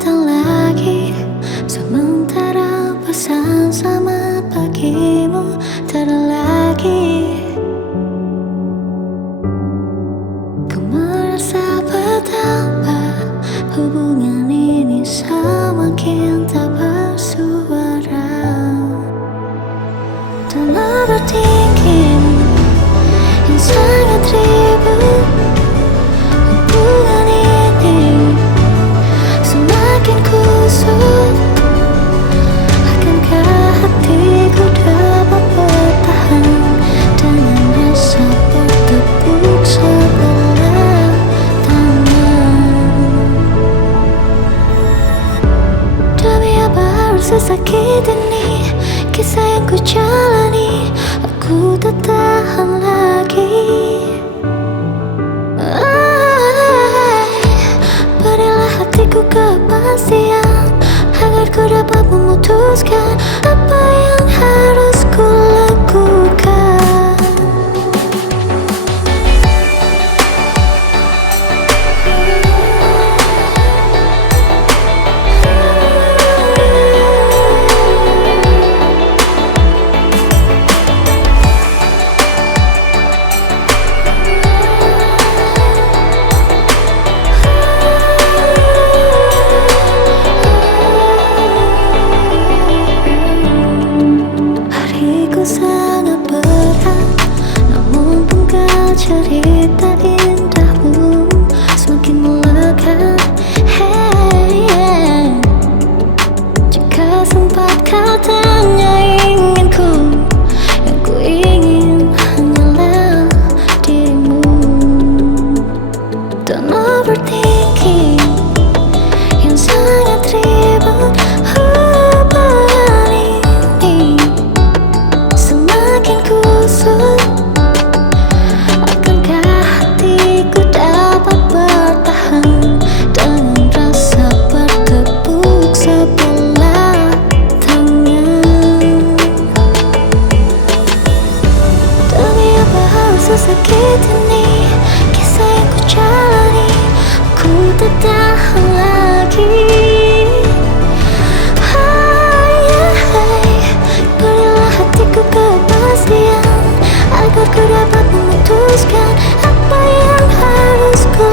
datang lagi, sementara pesan selamat pagimu tak ada lagi. Ku merasa betapa hubungan ini semakin tak bersuara. Dan overthinking yang sangat ribet, hubungan ini semakin kusut. Akankah hatiku dapat bertahan dengan rasa bertepuk sebelah tangan? Demi apa harus sesakit ini kisah yang ku jalani, aku tak tahan lagi. Berilah hatiku kepastian agar ku dapat memutuskan apa yang harus ku lakukan. Sangat berat, namun penggal cerita indahmu semakin melekat. Hey, jika sempat kau tanya inginku, yang ku ingin hanyalah dirimu. Dan overthinking yang sangat ribet, hubungan ini semakin kusut. Akankah hatiku dapat bertahan dengan rasa bertepuk sebelah tangan? Demi apa harus sesakit ini kisah yang ku jalani, ku tak tahan lagi. Kepastian agar ku dapat memutuskan apa yang harus ku